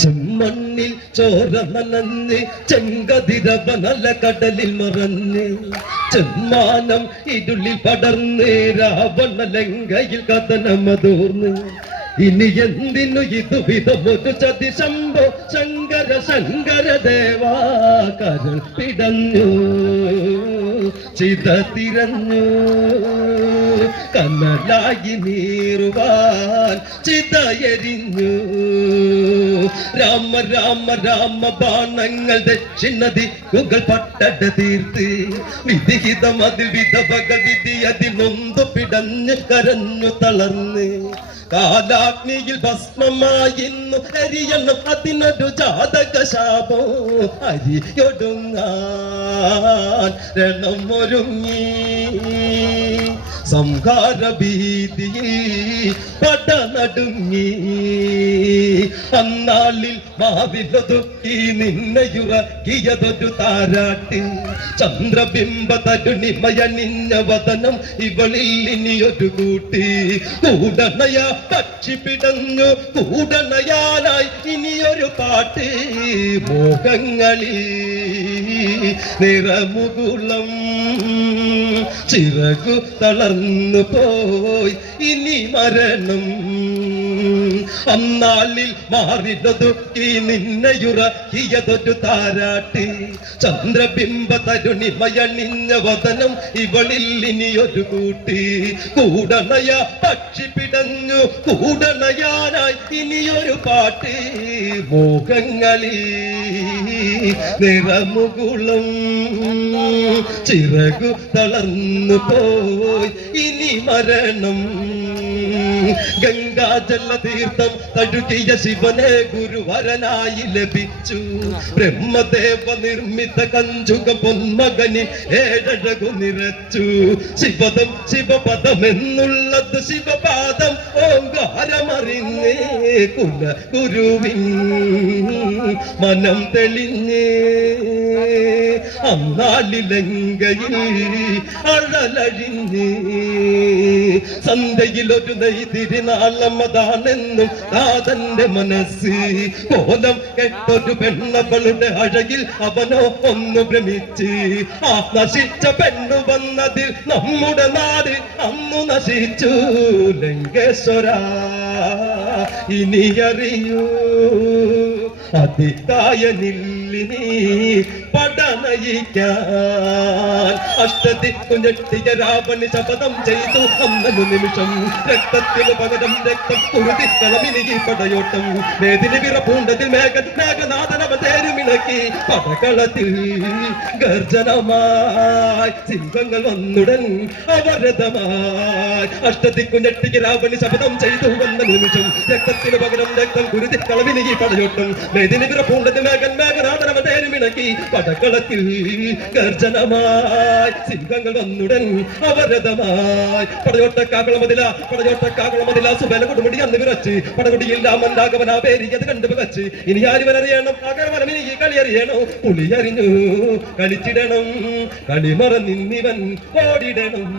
ചെമ്മണ്ണിൽ ചോര നനഞ്ഞ് ചെങ്കതിരവനല കടലിൽ മറഞ്ഞ് ചെമ്മാനം ഇരുളിൽ പടർന്ന് രാവണ ലങ്കയിൽ കഥനമതൂർന്ന് ഇനി എന്തിനു ഇതു വിധമൊരു ചതി ശംഭോ ശങ്കര ശങ്കര ദേവാ കരൾ പിടഞ്ഞു ചിത തിരഞ്ഞു കനലായി നീറുവാൻ ചിതയെരിഞ്ഞു രാമ രാമ രാമ ബാണങ്ങൾ ദക്ഷിണ ദിക്കുകൾ പട്ടട തീർത്ത് വിധിഹിതം അതിൽ വിധവകൾ വിധി അതിൽ നൊന്തു പിടഞ്ഞ് കരഞ്ഞു തളർന്ന് കാലാഗ്നിയിൽ ഭസ്മമായിന്നു എരിയണം അതിനൊരു ജാതക ശാപോ അരിയൊടുങ്ങാൻ രണം ഒരുങ്ങി സംഹാര ഭീതിയിൽ പട നടുങ്ങി അന്നാളിൽ മാവിലൊതുക്കി നിന്നയുറക്കിയതൊരു താരാട്ട് ചന്ദ്രബിംബ തരുണിമയണിഞ്ഞ വദനം ഇവളിൽ ഇനിയൊരു കൂട്ടി കൂടണയ പക്ഷി പിടഞ്ഞു കൂടണയാനായി ഇനിയൊരു പാട്ട് മോഹങ്ങളിൽ നിറമുകുളം ചിറകു തളർന്നു പോയി ഇനി മരണം അന്നാളിൽ മാറിതൊതുക്കി നിന്നയുറക്കിയതൊരു താരാട്ട് ചന്ദ്രബിംബ തരുണിമയണിഞ്ഞ വദനം ഇവളിൽ ഇനിയൊരു കൂട്ടി കൂടണയ പക്ഷി പിടഞ്ഞു കൂടണയാനായി ഇനിയൊരു പാട്ട് മോഹങ്ങളിൽ നിറമുകുളം ചിറകു തളർന്നു പോയി ഇനി മരണം ഗംഗാജല തീർത്ഥം തഴുകിയ ശിവനെ ഗുരുവരനായി ലഭിച്ചു ബ്രഹ്മദേവ നിർമ്മിത കഞ്ചുക പൊന്മകനി ഏഴഴകു നിറച്ചു ശിവദം ശിവപദം എന്നുള്ളത് ശിവപാദം ഓങ്കാരമറിഞ്ഞേ കുല ഗുരുവിൻ മനം തെളിഞ്ഞേ അന്നാലിലങ്കയിൽ അഴലഴിഞ്ഞേ സന്ധ്യയിലൊരു നെയ്തിരിനാളമതാണെന്നും നാഥന്റെ മനസ്സ് കോലം കെട്ടൊരു പെണ്ണവളുടെ അഴകിൽ അവനോ ഒന്ന് ഭ്രമിച്ച് ആ നശിച്ച പെണ്ണു വന്നതിൽ നമ്മുടെ നാട് അന്നു നശിച്ചു ലങ്കേശ്വര ഇനി അറിയൂ അതികായനില്ലിനി പടനയിക്കാൻ അഷ്ടദിക്കുഞ്ഞെട്ടിയ രാവണി ശപഥം ചെയ്തു അന്നൊരു നിമിഷം രക്തത്തിനു പകരം രക്തം കുരുതിക്കളമിനികി പടയോട്ടം വേദിനി വിറപ്പൂണ്ടതിൽ മേഘനാഥനവ തേരുമിണക്കി പടകളത്തിൽ ഗർജനമായി സിംഹങ്ങൾ വന്നുടൻ അവരതമായി അഷ്ടദിക്കുഞ്ഞെട്ടിയ രാവണി ശപഥം ചെയ്തു അന്ന നിമിഷം രക്തത്തിനു പകരം രക്തം കുരുതിക്കളമിനികി പടയോട്ടം വേദിനി വിറപ്പൂണ്ടതിൽ മേഘനാഥനവ തേരുമിണക്കി പടകളത്തിൽ ഗർജനമായി സിംഹങ്ങൾ വന്നുടൻ അവരതമായി പടയോട്ടക്കാകളമതില സുബല കൊടുമുടി അന്ന് വിറച്ച് പടകുടിയിൽ രാമൻ പേരിയത് കണ്ടു പകച്ച് ഇനി ആരുവനറിയണം അകവനം ഇനി കളി അറിയണോ പുളി അറിഞ്ഞു കളിച്ചിടണം കളിമറന്നിന്നിവൻ ഓടിടണം.